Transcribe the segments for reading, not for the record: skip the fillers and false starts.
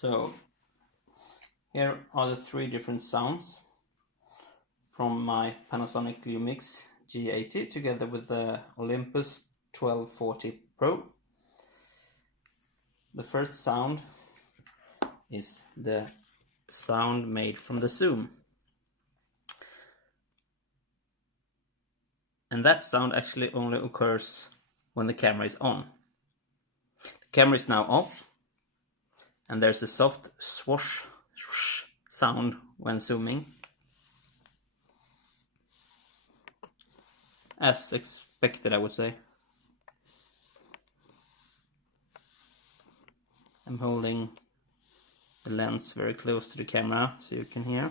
So here are the three different sounds from my Panasonic Lumix G80 together with the Olympus 1240 Pro. The first sound is the sound made from the zoom. And that sound actually only occurs when the camera is on. The camera is now off, and there's a soft swoosh sound when zooming. As expected, I would say. I'm holding the lens very close to the camera so you can hear.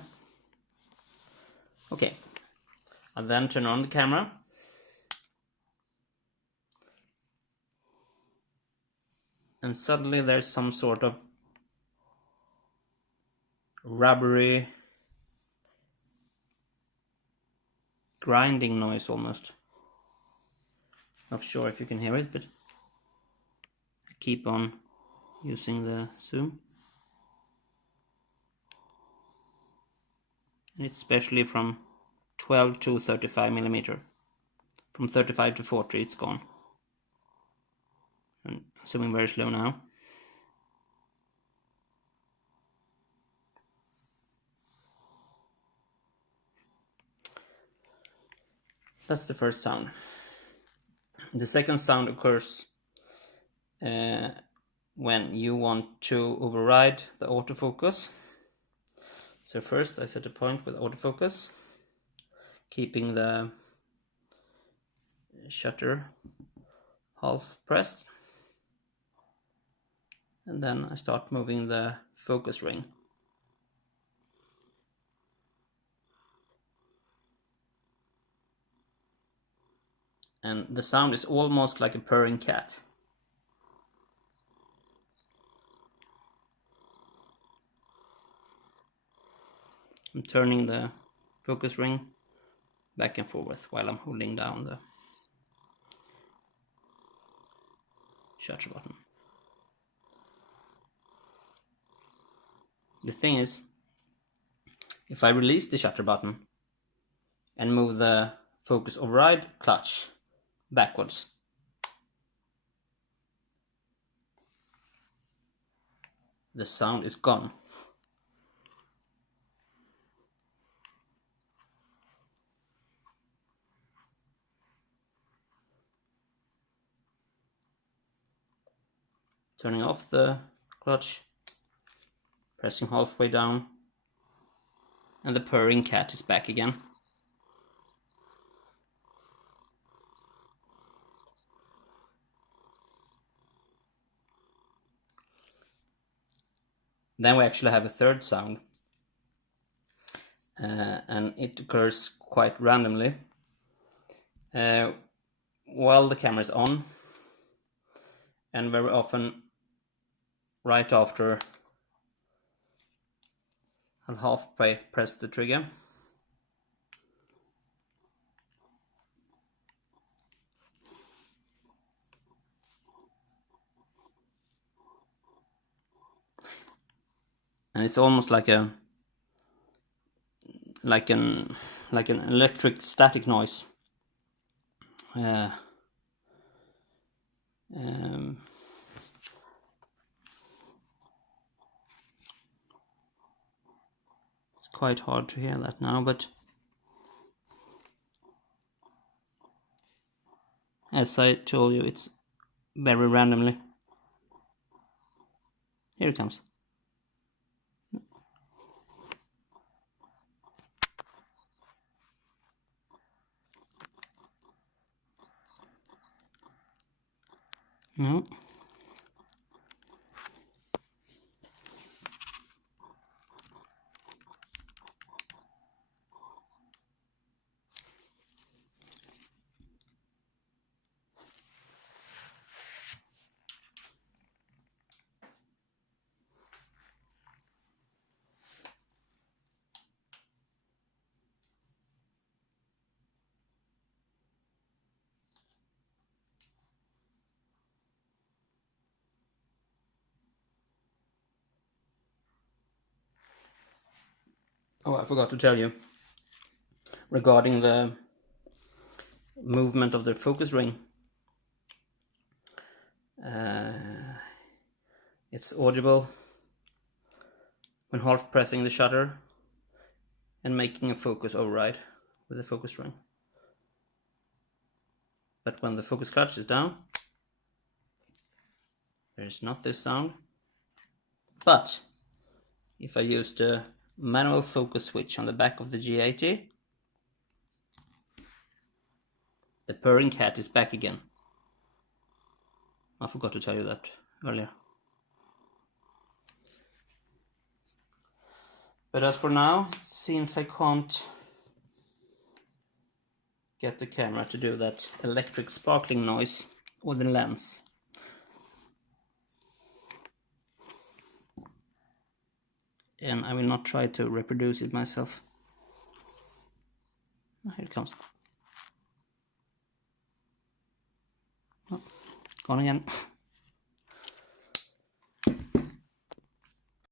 Okay, I'll then turn on the camera. And suddenly there's some sort of rubbery grinding noise almost. Not sure if you can hear it, but I keep on using the zoom. It's especially from 12 to 35 millimeter. From 35 to 40 it's gone. I'm zooming very slow now. That's the first sound. The second sound occurs when you want to override the autofocus. So first I set a point with autofocus, keeping the shutter half pressed, and then I start moving the focus ring. And the sound is almost like a purring cat. I'm turning the focus ring back and forth while I'm holding down the shutter button. The thing is, if I release the shutter button and move the focus override clutch backwards, the sound is gone. Turning off the clutch, pressing halfway down, and the purring cat is back again. Then we actually have a third sound, and it occurs quite randomly while the camera is on, and very often right after I've half pressed the trigger. And it's almost like an electric static noise. It's quite hard to hear that now, but as I told you, it's very randomly. Here it comes. No. Oh, I forgot to tell you regarding the movement of the focus ring. It's audible when half pressing the shutter and making a focus override with the focus ring. But when the focus clutch is down, there is not this sound. But if I use the manual focus switch on the back of the G80, the purring cat is back again. I forgot to tell you that earlier. But as for now, it seems I can't get the camera to do that electric sparkling noise with the lens. And I will not try to reproduce it myself. Here it comes. Oh, gone again.